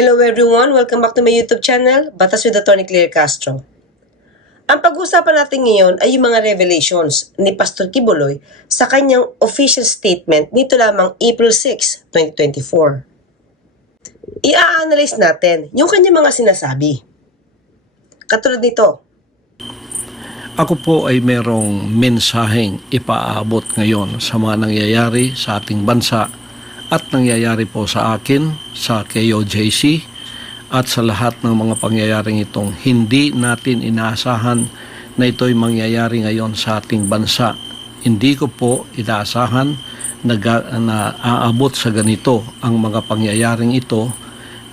Hello everyone! Welcome back to my YouTube channel, Batas with Attorney Claire Castro. Ang pag-uusapan natin ngayon ay yung mga revelations ni Pastor Kibuloy sa kanyang official statement nito lamang April 6, 2024. I-a-analyze natin yung kanyang mga sinasabi. Katulad nito. Ako po ay merong mensaheng ipaabot ngayon sa mga nangyayari sa ating bansa at nangyayari po sa akin, sa KOJC at sa lahat ng mga pangyayaring itong hindi natin inaasahan na ito'y mangyayari ngayon sa ating bansa. Hindi ko po inaasahan na aabot sa ganito ang mga pangyayaring ito,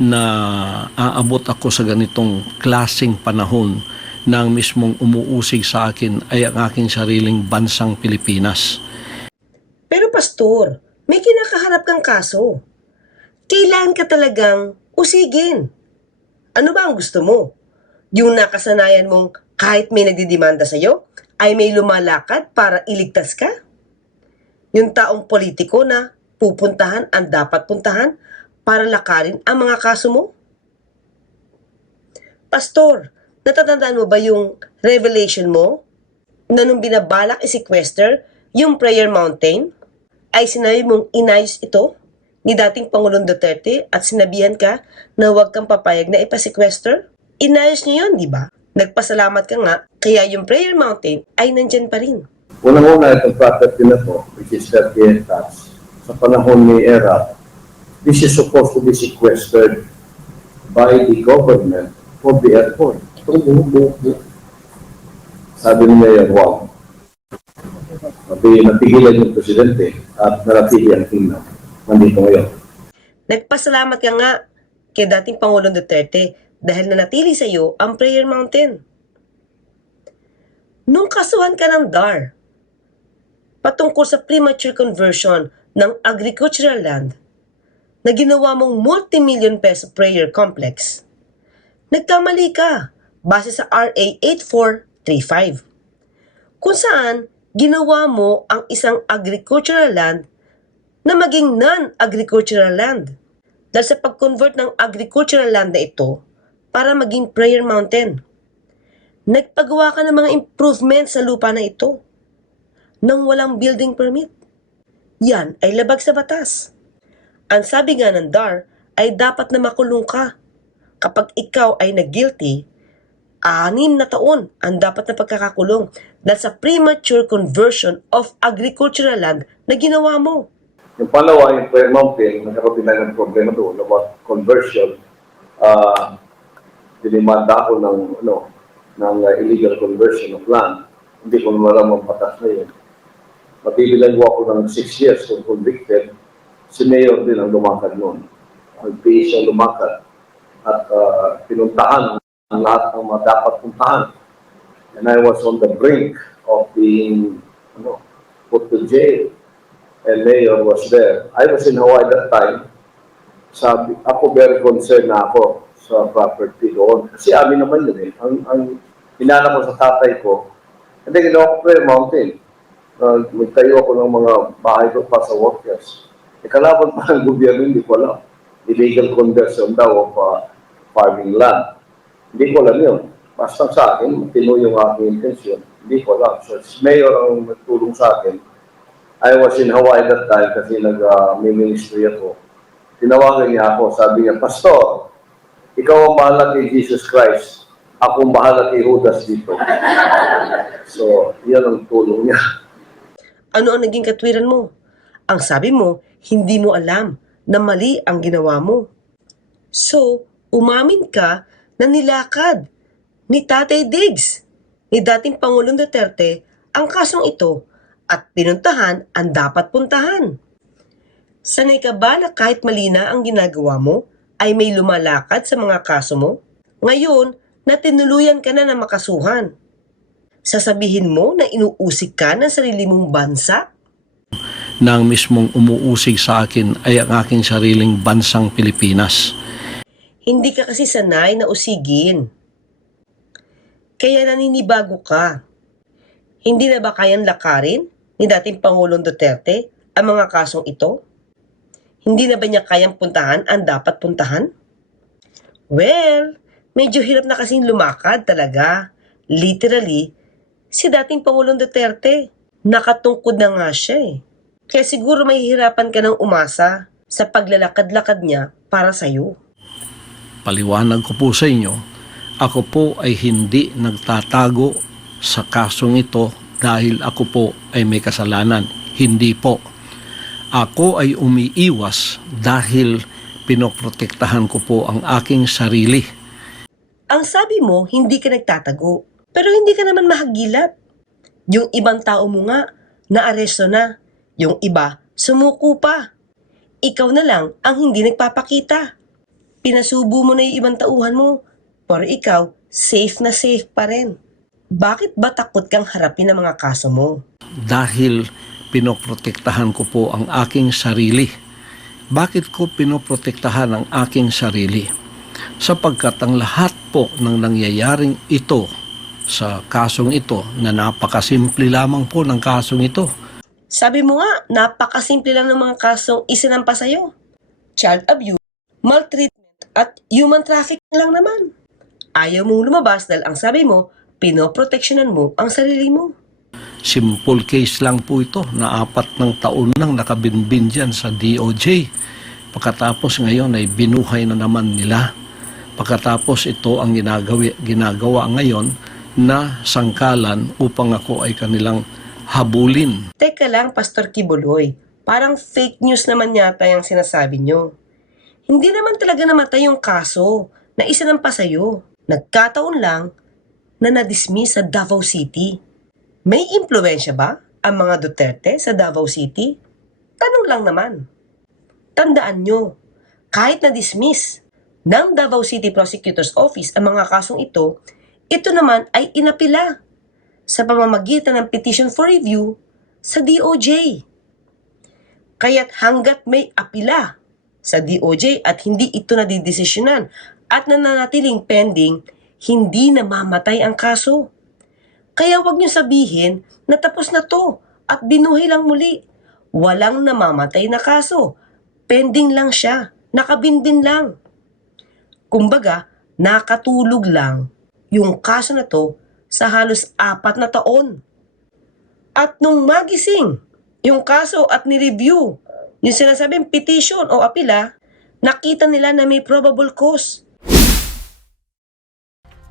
na aabot ako sa ganitong klaseng panahon na ang mismong umuusig sa akin ay ang aking sariling bansang Pilipinas. Pero Pastor, may kinakaharap kang kaso. Kailan ka talagang usigin? Ano ba ang gusto mo? Yung nakasanayan mong kahit may nagdidemanda sa'yo, ay may lumalakad para iligtas ka? Yung taong politiko na pupuntahan ang dapat puntahan para lakarin ang mga kaso mo? Pastor, natatandaan mo ba yung revelation mo na nung binabalak i-sequester yung Prayer Mountain, ay sinabi mong inayos ito ni dating Pangulong Duterte at sinabihan ka na huwag kang papayag na ipa-sequester? Inayos niyo yun, di ba? Nagpasalamat ka nga, kaya yung Prayer Mountain ay nandyan pa rin. Unang-una itong property na to, which is 30 hectares, sa panahon ni ERA, this is supposed to be sequestered by the government for the airport. Sabi niya yan, wow. Sabi, napigilan yung presidente at naratili ang kingdom. Nandito ngayon. Nagpasalamat ka nga kay dating Pangulong Duterte dahil nanatili sa iyo ang Prayer Mountain. Nung kasuhan ka ng DAR patungkol sa premature conversion ng agricultural land na ginawa mong multi-million peso prayer complex, nagkamali ka base sa RA 8435 kung saan ginawa mo ang isang agricultural land na maging non-agricultural land dahil sa pag-convert ng agricultural land na ito para maging prayer mountain. Nagpagawa ka ng mga improvements sa lupa na ito nang walang building permit. Yan ay labag sa batas. Ang sabi nga ng DAR ay dapat na makulong ka. Kapag ikaw ay nag-guilty, 6 na taon ang dapat na pagkakakulong dahil sa premature conversion of agricultural land na ginawa mo. Yung pangalawa, yung Prayer Mountain, nagkaroon din ng problema doon about conversion. Dinimanda ako ng illegal conversion of land. Hindi ko naman ang batas na yun. Matibilan ko ako ng 6 years kung convicted. Si Mayor din ang lumakad noon. Ang PA siya lumakad. At pinuntahan ang lahat ng mga dapat puntahan. And I was on the brink of being put to jail. And Mayor was there. I was in Hawaii that time. Sabi, ako very concerned na ako sa property doon. Kasi amin naman yun eh. Ang hinala ko sa tatay ko, hindi ginawa ko Prayer Mountain. Magtayo ako ng mga bahay ko pa sa workers. Kalaban pa ng gobyerno, hindi ko alam. Illegal conversion daw of farming land. Hindi ko alam yun. Basta sa akin, matino yung aking intention. Hindi ko alam. So, Mayor ang nagtulong sa akin. I was in Hawaii that time kasi nag-ministry ako. Tinawagan niya ako. Sabi niya, Pastor, ikaw ang bahala kay Jesus Christ. Ako ang bahala kay Judas dito. So, yan ang tulong niya. Ano ang naging katwiran mo? Ang sabi mo, hindi mo alam na mali ang ginawa mo. So, umamin ka na nilakad ni Tatay Diggs, ni dating Pangulong Duterte, ang kasong ito at pinuntahan ang dapat puntahan. Sanay ka ba na kahit mali na ang ginagawa mo, ay may lumalakad sa mga kaso mo? Ngayon, na tinuluyan ka na makasuhan. Sasabihin mo na inuusig ka ng sarili mong bansa? Na ang mismong umuusig sa akin ay ang aking sariling bansang Pilipinas. Hindi ka kasi sanay na usigin. Kaya naninibago ka. Hindi na ba kayang lakarin ni dating Pangulong Duterte ang mga kasong ito? Hindi na ba niya kayang puntahan ang dapat puntahan? Well, medyo hirap na kasing lumakad talaga. Literally, si dating Pangulong Duterte, nakatungkod na nga siya eh. Kaya siguro mahihirapan ka ng umasa sa paglalakad-lakad niya para sa'yo. Paliwanag ko po sa inyo, ako po ay hindi nagtatago sa kasong ito dahil ako po ay may kasalanan. Hindi po. Ako ay umiiwas dahil pinoprotektahan ko po ang aking sarili. Ang sabi mo, hindi ka nagtatago. Pero hindi ka naman mahagilap. Yung ibang tao mo nga, naaresto na. Yung iba, sumuko pa. Ikaw na lang ang hindi nagpapakita. Pinasubo mo na yung ibang tauhan mo, pero ikaw, safe na safe pa rin. Bakit ba takot kang harapin ang mga kaso mo? Dahil pinoprotektahan ko po ang aking sarili. Bakit ko pinoprotektahan ang aking sarili? Sapagkat ang lahat po ng nangyayaring ito sa kasong ito na napakasimple lamang po ng kasong ito. Sabi mo nga, napakasimple lang ng mga kasong isinampa sa'yo. Child abuse, maltreatment, at human trafficking lang naman. Ayaw mong lumabas dahil ang sabi mo, pinoproteksyonan mo ang sarili mo. Simple case lang po ito na 4 ng taon nang nakabinbin dyan sa DOJ. Pagkatapos ngayon ay binuhay na naman nila. Pagkatapos ito ang ginagawa ngayon na sangkalan upang ako ay kanilang habulin. Teka lang, Pastor Kibuloy, parang fake news naman yata yung sinasabi nyo. Hindi naman talaga namatay yung kaso na isinampa sa'yo. Nagkataon lang na na-dismiss sa Davao City. May impluwensya ba ang mga Duterte sa Davao City? Tanong lang naman. Tandaan nyo, kahit na-dismiss ng Davao City Prosecutor's Office ang mga kasong ito naman ay inapila sa pamamagitan ng petition for review sa DOJ. Kaya't hanggat may apila sa DOJ at hindi ito nadidesisyonan at nananatiling pending, hindi namamatay ang kaso. Kaya wag niyo sabihin na tapos na to at binuhay lang muli. Walang namamatay na kaso. Pending lang siya. Nakabinbin lang. Kumbaga, nakatulog lang yung kaso na to sa halos 4 na taon. At nung magising yung kaso at ni-review yung sinasabing petition o apila, nakita nila na may probable cause.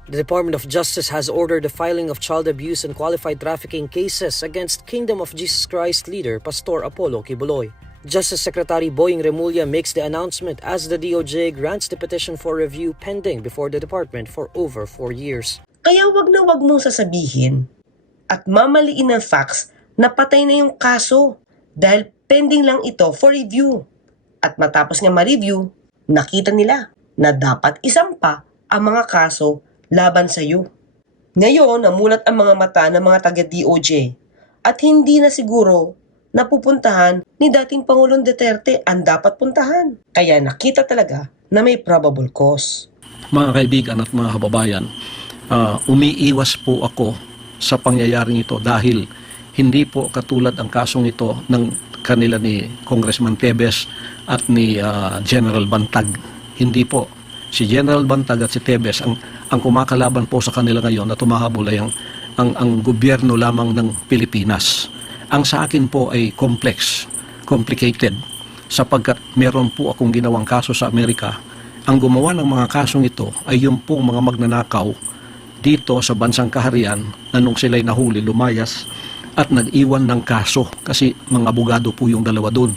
The Department of Justice has ordered the filing of child abuse and qualified trafficking cases against Kingdom of Jesus Christ leader Pastor Apollo Kibuloy. Justice Secretary Boying Remulla makes the announcement as the DOJ grants the petition for review pending before the department for over 4 years. Kaya wag na wag mong sasabihin at mamaliin ng facts na patay na yung kaso dahil pending lang ito for review. At matapos nga ma-review, nakita nila na dapat isampa ang mga kaso laban sa iyo. Ngayon, namulat ang mga mata ng mga taga-DOJ at hindi na siguro napupuntahan ni dating Pangulong Duterte ang dapat puntahan. Kaya nakita talaga na may probable cause. Mga kaibigan at mga kababayan, umiiwas po ako sa pangyayaring ito dahil hindi po katulad ang kasong ito ng kanila ni Congressman Tebes at ni General Bantag. Hindi po. Si General Bantag at si Tebes ang kumakalaban po sa kanila ngayon na tumahabol ay ang gobyerno lamang ng Pilipinas. Ang sa akin po ay complicated sapagkat meron po akong ginawang kaso sa Amerika. Ang gumawa ng mga kasong ito ay yung pong mga magnanakaw dito sa bansang kaharian na nung sila'y nahuli lumayas at nag-iwan ng kaso kasi mga abogado po yung dalawa dun.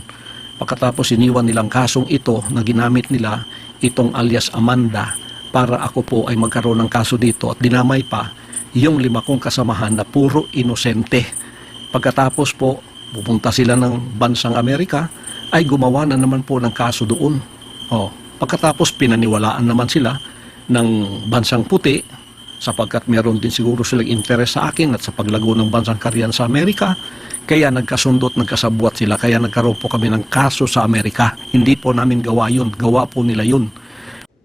Pagkatapos iniwan nilang kasong ito na ginamit nila itong alias Amanda para ako po ay magkaroon ng kaso dito at dinamay pa yung 5 kong kasamahan na puro inosente. Pagkatapos po pupunta sila ng bansang Amerika ay gumawa na naman po ng kaso doon. Pagkatapos pinaniwalaan naman sila ng bansang puti sapagkat meron din siguro silang interes sa akin at sa paglago ng bansang kaharian sa Amerika. Kaya nagkasundot, nagkasabwat sila. Kaya nagkaroon po kami ng kaso sa Amerika. Hindi po namin gawa yun. Gawa po nila yun.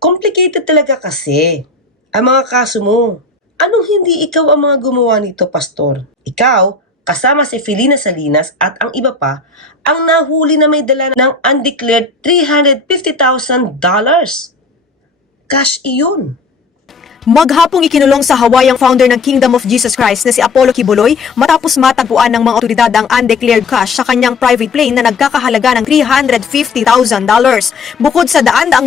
Complicated talaga kasi ang mga kaso mo. Anong hindi ikaw ang mga gumawa nito, Pastor? Ikaw, kasama si Felina Salinas at ang iba pa, ang nahuli na may dala ng undeclared $350,000. cash iyon. Maghapong ikinulong sa Hawaii ang founder ng Kingdom of Jesus Christ na si Apollo Kibuloy matapos matagpuan ng mga otoridad ang undeclared cash sa kanyang private plane na nagkakahalaga ng $350,000. Bukod sa $100,000,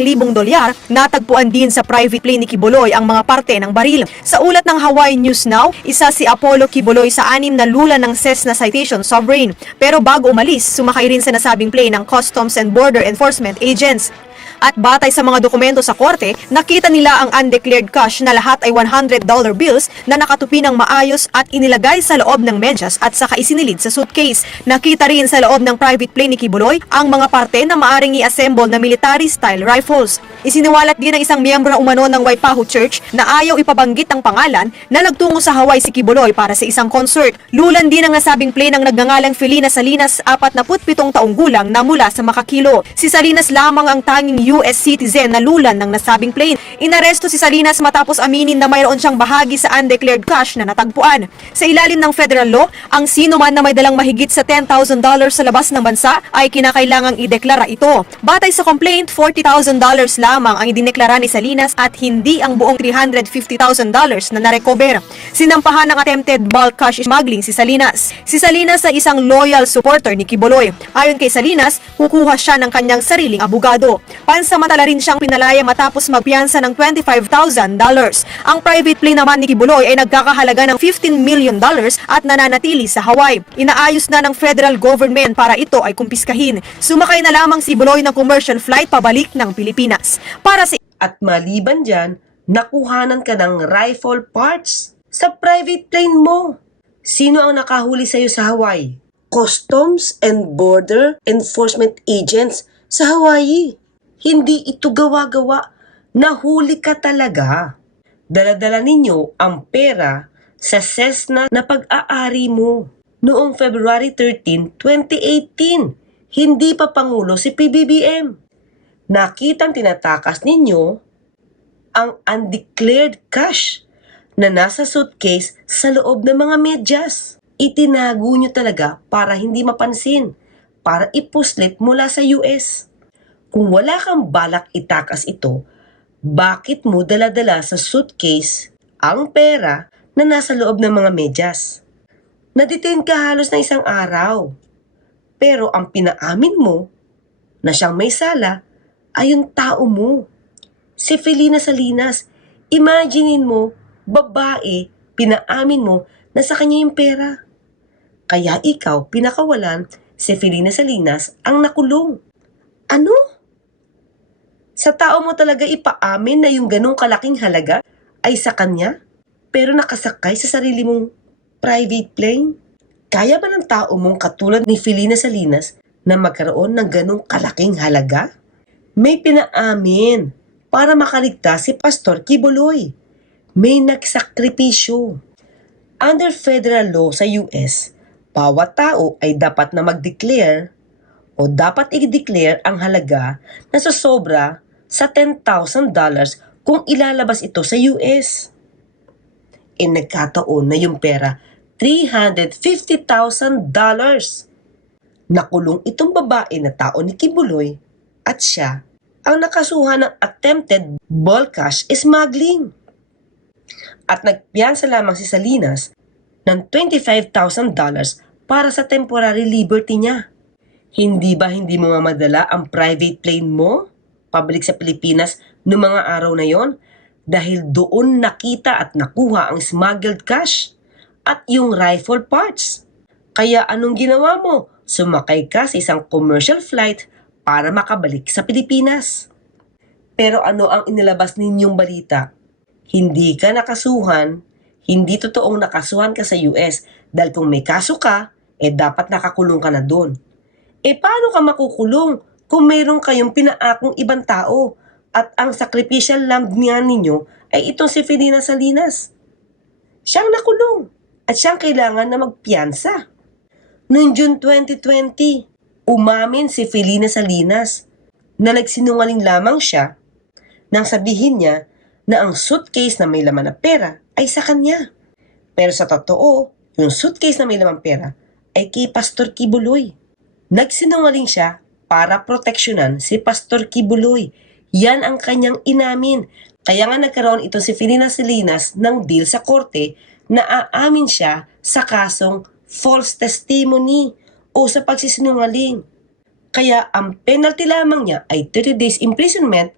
natagpuan din sa private plane ni Kibuloy ang mga parte ng baril. Sa ulat ng Hawaii News Now, isa si Apollo Kibuloy sa 6 na lula ng Cessna Citation Sovereign. Pero bago umalis, sumakay rin sa nasabing plane ng Customs and Border Enforcement agents. At batay sa mga dokumento sa korte, nakita nila ang undeclared cash na lahat ay $100 bills na nakatupi ng maayos at inilagay sa loob ng medyas at saka isinilid sa suitcase. Nakita rin sa loob ng private plane ni Kibuloy ang mga parte na maaring i-assemble na military-style rifles. Isiniwalat din ng isang miyembro umano ng Waipahu Church na ayaw ipabanggit ang pangalan na nagtungo sa Hawaii si Kibuloy para sa isang concert. Lulan din ang nasabing plane ng nagngangalang Felina Salinas, 47 taong gulang na mula sa Makakilo. Si Salinas lamang ang tanging US citizen na lulan ng nasabing plane. Inaresto si Salinas matapos aminin na mayroon siyang bahagi sa undeclared cash na natagpuan. Sa ilalim ng federal law, ang sino man na may dalang mahigit sa $10,000 sa labas ng bansa ay kinakailangang ideklara ito. Batay sa complaint, $40,000 lamang ang idineklara ni Salinas at hindi ang buong $350,000 na narecover. Sinampahan ng attempted bulk cash smuggling si Salinas. Si Salinas ay isang loyal supporter ni Kibuloy. Ayon kay Salinas, kukuha siya ng kanyang sariling abogado. Pansamantala rin siyang pinalaya matapos magpiyansa ng $25,000. Ang private plane naman ni Kibuloy ay nagkakahalaga ng $15 million at nananatili sa Hawaii. Inaayos na ng federal government para ito ay kumpiskahin. Sumakay na lamang si Kibuloy ng commercial flight pabalik ng Pilipinas. Para sa At maliban dyan, nakuhanan ka ng rifle parts sa private plane mo. Sino ang nakahuli sa'yo sa Hawaii? Customs and Border Enforcement agents sa Hawaii. Hindi ito gawa-gawa. Nahuli ka talaga. Dala-dala ninyo ang pera sa Cessna na pag-aari mo. Noong February 13, 2018, hindi pa Pangulo si PBBM. Nakitang tinatakas ninyo ang undeclared cash na nasa suitcase sa loob ng mga medyas. Itinago nyo talaga para hindi mapansin, para ipuslit mula sa US. Kung wala kang balak itakas ito, bakit mo dala-dala sa suitcase ang pera na nasa loob ng mga medyas? Nadetain ka halos na isang araw. Pero ang pinaamin mo na siyang may sala ay yung tao mo. Si Felina Salinas. Imaginein mo, babae, pinaamin mo na sa kanya yung pera. Kaya ikaw, pinakawalan, si Felina Salinas ang nakulong. Ano? Sa tao mo talaga ipaamin na yung ganong kalaking halaga ay sa kanya, pero nakasakay sa sarili mong private plane? Kaya ba ng tao mong katulad ni Felina Salinas na magkaroon ng ganong kalaking halaga? May pinaamin para makaligtas si Pastor Kibuloy. May nagsakripisyo. Under federal law sa US, bawat tao ay dapat na mag-declare o dapat i-declare ang halaga na sosobra sa $10,000 kung ilalabas ito sa US. Nagkataon na yung pera, $350,000. Nakulong itong babae na tao ni Kibuloy at siya ang nakasuhan ng attempted bulk cash smuggling. At nagpiyansa lamang si Salinas ng $25,000 para sa temporary liberty niya. Hindi ba hindi mo mamadala ang private plane mo pabalik sa Pilipinas noong mga araw na yon dahil doon nakita at nakuha ang smuggled cash at yung rifle parts? Kaya anong ginawa mo? Sumakay ka sa isang commercial flight para makabalik sa Pilipinas. Pero ano ang inilabas ninyong balita? Hindi ka nakasuhan, hindi totoong nakasuhan ka sa US dahil kung may kaso ka, dapat nakakulong ka na doon. Paano ka makukulong kung mayroon kayong pinaakong ibang tao at ang sacrificial lamb niya ninyo ay itong si Felina Salinas? Siyang nakulong at siyang kailangan na magpiyansa. Noong June 2020, umamin si Felina Salinas na nagsinungaling lamang siya nang sabihin niya na ang suitcase na may laman na pera ay sa kanya. Pero sa totoo, yung suitcase na may laman pera ay kay Pastor Kibuloy. Nagsinungaling siya para proteksyonan si Pastor Kibuloy. Yan ang kanyang inamin. Kaya nga nagkaroon ito si Felina Salinas ng deal sa korte na aamin siya sa kasong false testimony o sa pagsisinungaling. Kaya ang penalty lamang niya ay 30 days imprisonment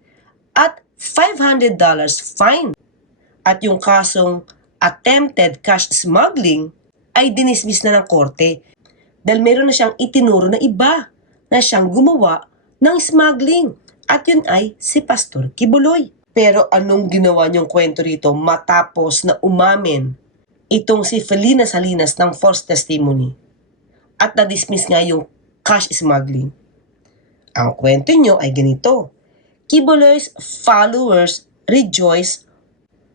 at $500 fine. At yung kasong attempted cash smuggling ay dinismiss na ng korte dahil meron na siyang itinuro na iba na siyang gumawa ng smuggling at yun ay si Pastor Kibuloy. Pero anong ginawa niyong kwento rito matapos na umamin itong si Felina Salinas ng false testimony at na-dismiss nga yung cash smuggling? Ang kwento niyo ay ganito. Kibuloy's followers rejoice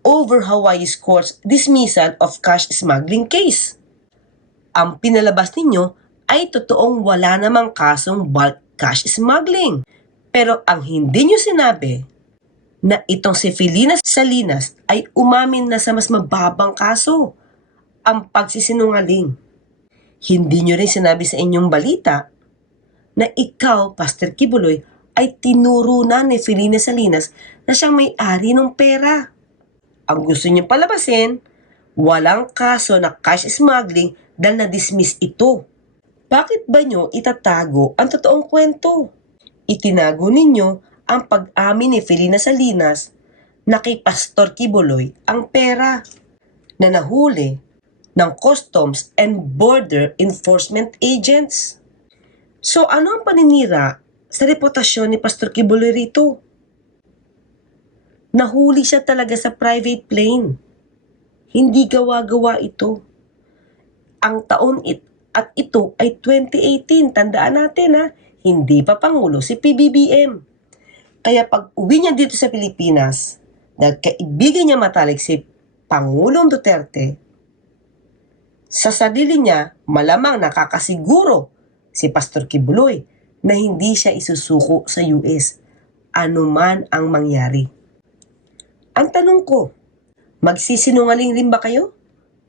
over Hawaii's court's dismissal of cash smuggling case. Ang pinalabas ninyo ay totoong wala namang kasong bulk cash smuggling. Pero ang hindi nyo sinabi na itong si Felina Salinas ay umamin na sa mas mababang kaso, ang pagsisinungaling. Hindi nyo rin sinabi sa inyong balita na ikaw, Pastor Kibuloy, ay tinuro na ni Felina Salinas na siyang may-ari ng pera. Ang gusto niyong palabasin, walang kaso na cash smuggling dahil na-dismiss ito. Bakit ba nyo itatago ang totoong kwento? Itinago ninyo ang pag-amin ni Felina Salinas na kay Pastor Kibuloy ang pera na nahuli ng Customs and Border Enforcement Agents. So ano ang paninira sa reputasyon ni Pastor Kibuloy rito? Nahuli siya talaga sa private plane. Hindi gawa-gawa ito. Ang taon at ito ay 2018. Tandaan natin ha, hindi pa Pangulo si PBBM. Kaya pag uwi niya dito sa Pilipinas, dahil kaibigan niya matalik si Pangulong Duterte, sa sarili niya malamang nakakasiguro si Pastor Kibuloy na hindi siya isusuko sa US, anuman ang mangyari. Ang tanong ko, magsisinungaling rin ba kayo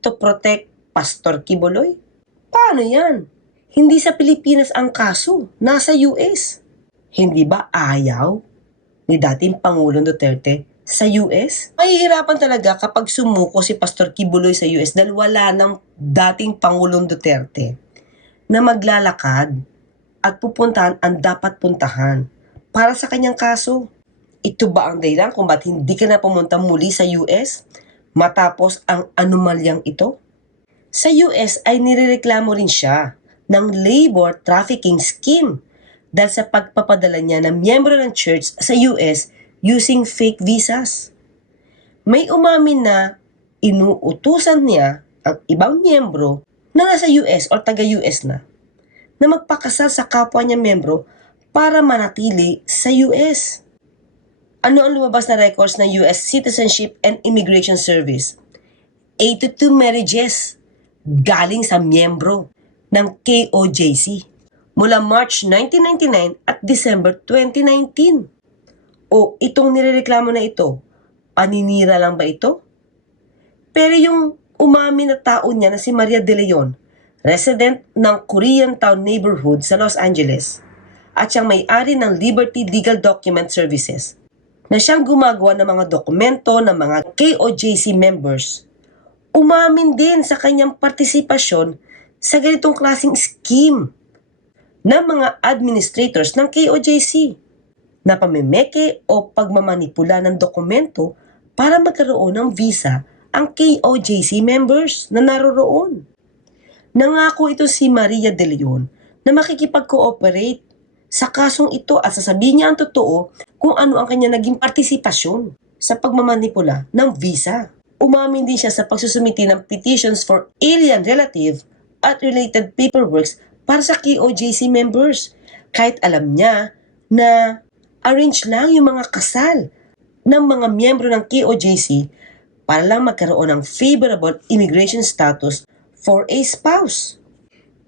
to protect Pastor Kibuloy? Paano yan? Hindi sa Pilipinas ang kaso, nasa US. Hindi ba ayaw ni dating Pangulong Duterte sa US? Mahihirapan talaga kapag sumuko si Pastor Kibuloy sa US dahil wala ng dating Pangulong Duterte na maglalakad at pupuntahan ang dapat puntahan para sa kanyang kaso. Ito ba ang dahilan kung ba't hindi ka na pumunta muli sa US matapos ang anomalyang ito? Sa US ay nirereklamo rin siya ng labor trafficking scheme dahil sa pagpapadala niya ng miyembro ng church sa US using fake visas. May umamin na inuutusan niya ang ibang miyembro na nasa US o taga-US na magpakasal sa kapwa niya miyembro para manatili sa US. Ano ang lumabas na records ng US Citizenship and Immigration Service? 82 marriages galing sa miyembro ng KOJC mula March 1999 at December 2019. O itong nirereklamo na ito, paninira lang ba ito? Pero yung umamin na tao niya na si Maria De Leon, resident ng Koreatown neighborhood sa Los Angeles, at siyang may-ari ng Liberty Legal Document Services, na siyang gumagawa ng mga dokumento ng mga KOJC members, umamin din sa kanyang partisipasyon sa ganitong klaseng scheme ng mga administrators ng KOJC na pamemeke o pagmamanipula ng dokumento para magkaroon ng visa ang KOJC members na naroroon. Nangako ito si Maria De Leon na makikipag-cooperate sa kasong ito at sasabihin niya ang totoo kung ano ang kanya naging partisipasyon sa pagmamanipula ng visa. Umamin din siya sa pagsusumiti ng petitions for alien relative at related paperworks para sa KOJC members kahit alam niya na arrange lang yung mga kasal ng mga miyembro ng KOJC para lang magkaroon ng favorable immigration status for a spouse.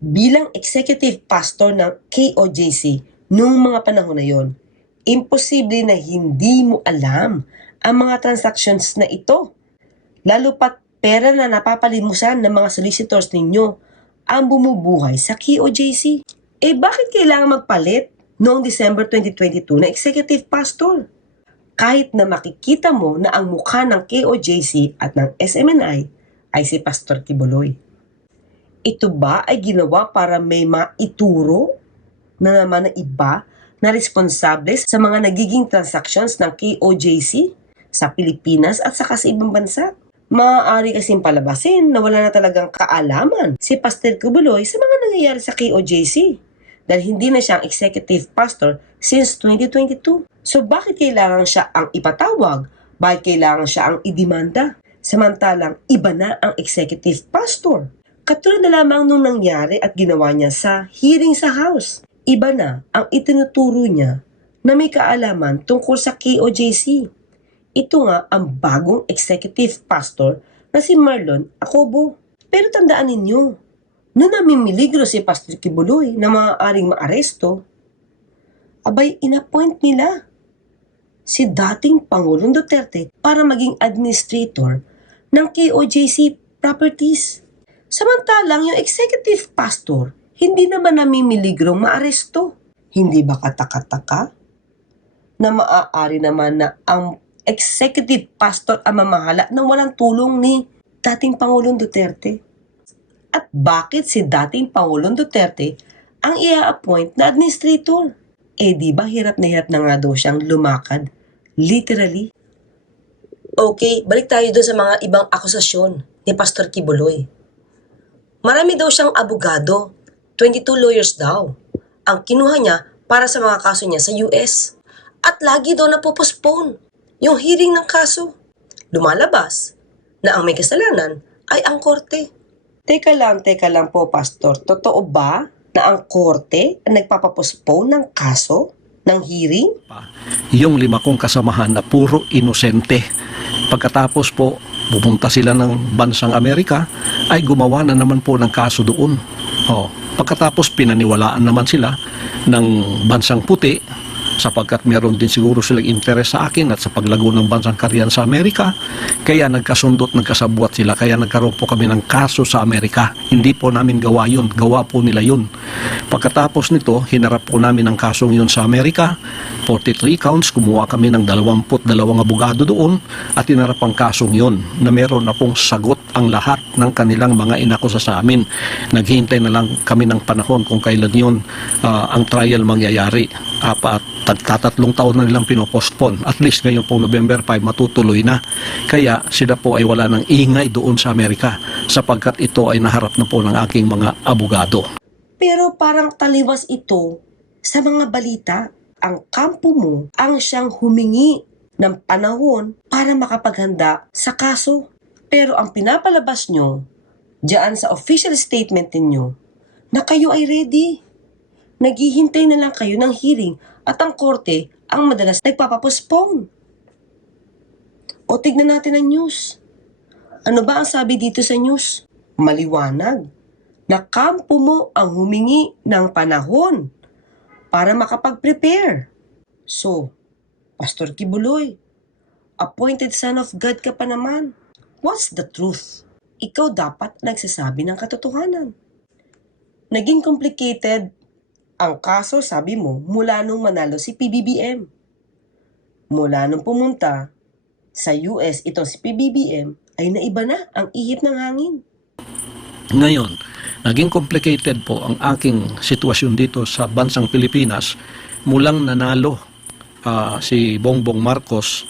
Bilang executive pastor ng KOJC noong mga panahon na yon, imposible na hindi mo alam ang mga transactions na ito. Lalo pat pera na napapalimusan ng mga solicitors ninyo ang bumubuhay sa KOJC. Bakit kailangan magpalit noong December 2022 na executive pastor? kahit na makikita mo na ang mukha ng KOJC at ng SMNI ay si Pastor Kibuloy. Ito ba ay ginawa para may maituro na naman ng iba na responsable sa mga nagiging transactions ng KOJC sa Pilipinas at saka sa ibang bansa? Maaari kasing palabasin na wala na talagang kaalaman si Pastor Kibuloy sa mga nangyayari sa KOJC dahil hindi na siya ang executive pastor since 2022. So bakit kailangan siya ang ipatawag? Bakit kailangan siya ang idemanda? Samantalang iba na ang executive pastor. Katulad na lamang nung nangyari at ginawa niya sa hearing sa House. Iba na ang itinuturo niya na may kaalaman tungkol sa KOJC. Ito nga ang bagong executive pastor na si Marlon Acobo. Pero tandaan ninyo, noong namimiligro si Pastor Kibuloy na maaaring maaresto, abay inappoint nila si dating Pangulong Duterte para maging administrator ng KOJC Properties. Samantalang yung executive pastor, hindi naman namimiligrong maaresto. Hindi ba kataka-taka na maaari naman na ang executive pastor ang mamahala nang walang tulong ni dating Pangulong Duterte? At bakit si dating Pangulong Duterte ang i-appoint na administrator? Di ba hirap na nga daw siyang lumakad? Literally. Okay, balik tayo doon sa mga ibang akusasyon ni Pastor Kibuloy. Marami daw siyang abogado, 22 lawyers daw, ang kinuha niya para sa mga kaso niya sa US. At lagi daw napopostpone yung hearing ng kaso. Lumalabas na ang may kasalanan ay ang korte. Teka lang po, Pastor. Totoo ba na ang korte ang nagpapapostpone ng kaso, ng hearing? Yung 5 kong kasamahan na puro inosente. Pagkatapos po, pupunta sila ng bansang Amerika, ay gumawa na naman po ng kaso doon. Pagkatapos pinaniwalaan naman sila ng bansang puti, sapagkat meron din siguro silang interes sa akin at sa paglago ng bansang Korean sa Amerika, kaya nagkasundot, nagkasabuat sila, kaya nagkaroon po kami ng kaso sa Amerika. Hindi po namin gawa yun, gawa po nila yun. Pagkatapos nito, hinarap po namin ang kasong yun sa Amerika, 43 counts, kumuha kami ng 22 abogado doon at hinarap ang kasong yun na meron na pong sagot ang lahat ng kanilang mga inakusa sa amin. Naghihintay na lang kami ng panahon kung kailan yun ang trial mangyayari. Tatlong taon na nilang pinopostpone. At least ngayon po November 5 matutuloy na. Kaya sila po ay wala ng ingay doon sa Amerika sapagkat ito ay naharap na po ng aking mga abogado. Pero parang taliwas ito sa mga balita. Ang kampo mo ang siyang humingi ng panahon para makapaghanda sa kaso. Pero ang pinapalabas nyo diyan sa official statement ninyo na kayo ay ready. Naghihintay na lang kayo ng hearing at ang korte ang madalas nagpapapostpone. O tignan natin ang news. Ano ba ang sabi dito sa news? Maliwanag na kampo mo ang humingi ng panahon para makapag-prepare. So, Pastor Kibuloy, appointed son of God ka pa naman. What's the truth? Ikaw dapat nagsasabi ng katotohanan. Naging complicated ang kaso, sabi mo, mula nung manalo si PBBM. Mula nung pumunta sa US itong si PBBM, ay naiba na ang ihip ng hangin. Ngayon, naging complicated po ang aking sitwasyon dito sa bansang Pilipinas mulang nanalo si Bongbong Marcos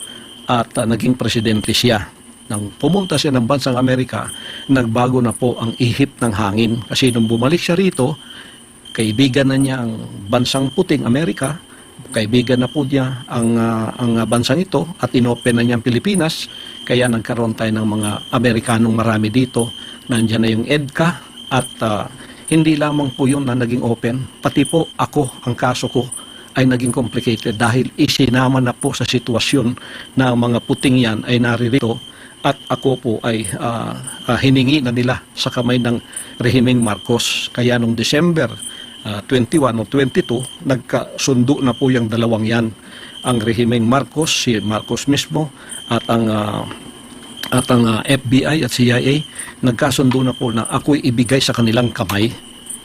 at naging presidente siya. Nang pumunta siya ng bansang Amerika, nagbago na po ang ihip ng hangin kasi nung bumalik siya rito, kaibigan na niya ang bansang puting Amerika, kaibigan na po niya ang bansang ito at inopen na niya ang Pilipinas, kaya nagkaroon tayo ng mga Amerikanong marami dito. Nandiyan na yung EDCA at hindi lamang po yun na naging open, pati po ako, ang kaso ko ay naging complicated dahil isinama na po sa sitwasyon na ang mga puting yan ay naririto at ako po ay hiningi na nila sa kamay ng rehimeng Marcos. Kaya noong December 21 o 22, nagkasundo na po yung dalawang yan. Ang rehimeng Marcos, si Marcos mismo, at ang FBI at CIA, nagkasundo na po na ako'y ibigay sa kanilang kamay.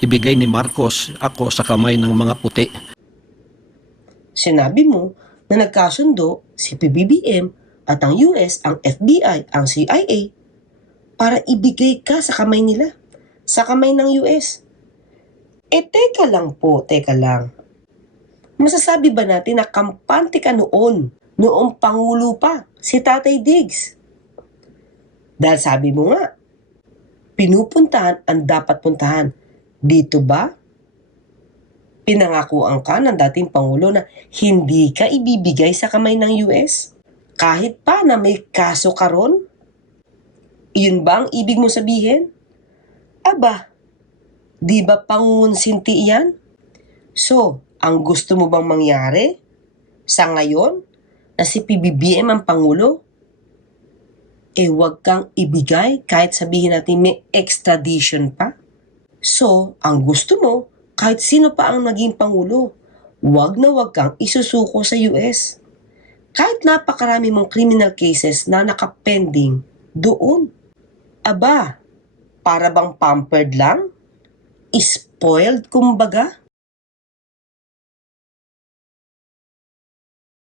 Ibigay ni Marcos ako sa kamay ng mga puti. Sinabi mo na nagkasundo si PBBM at ang US, ang FBI, ang CIA para ibigay ka sa kamay nila, sa kamay ng US. Teka lang po, teka lang. Masasabi ba natin na kampante ka noong Pangulo pa, si Tatay Diggs? Dahil sabi mo nga, pinupuntahan ang dapat puntahan. Dito ba? Pinangakuan ka ng dating Pangulo na hindi ka ibibigay sa kamay ng US? Kahit pa na may kaso ka ron? Iyon ba ang ibig mo sabihin? Aba, di ba pangunsinti yan? So, ang gusto mo bang mangyari sa ngayon na si PBBM ang Pangulo? Huwag kang ibigay kahit sabihin natin may extradition pa. So, ang gusto mo, kahit sino pa ang naging Pangulo, wag na wag kang isusuko sa US. Kahit napakarami mong criminal cases na nakapending doon. Aba, para bang pampered lang? Spoiled kumbaga?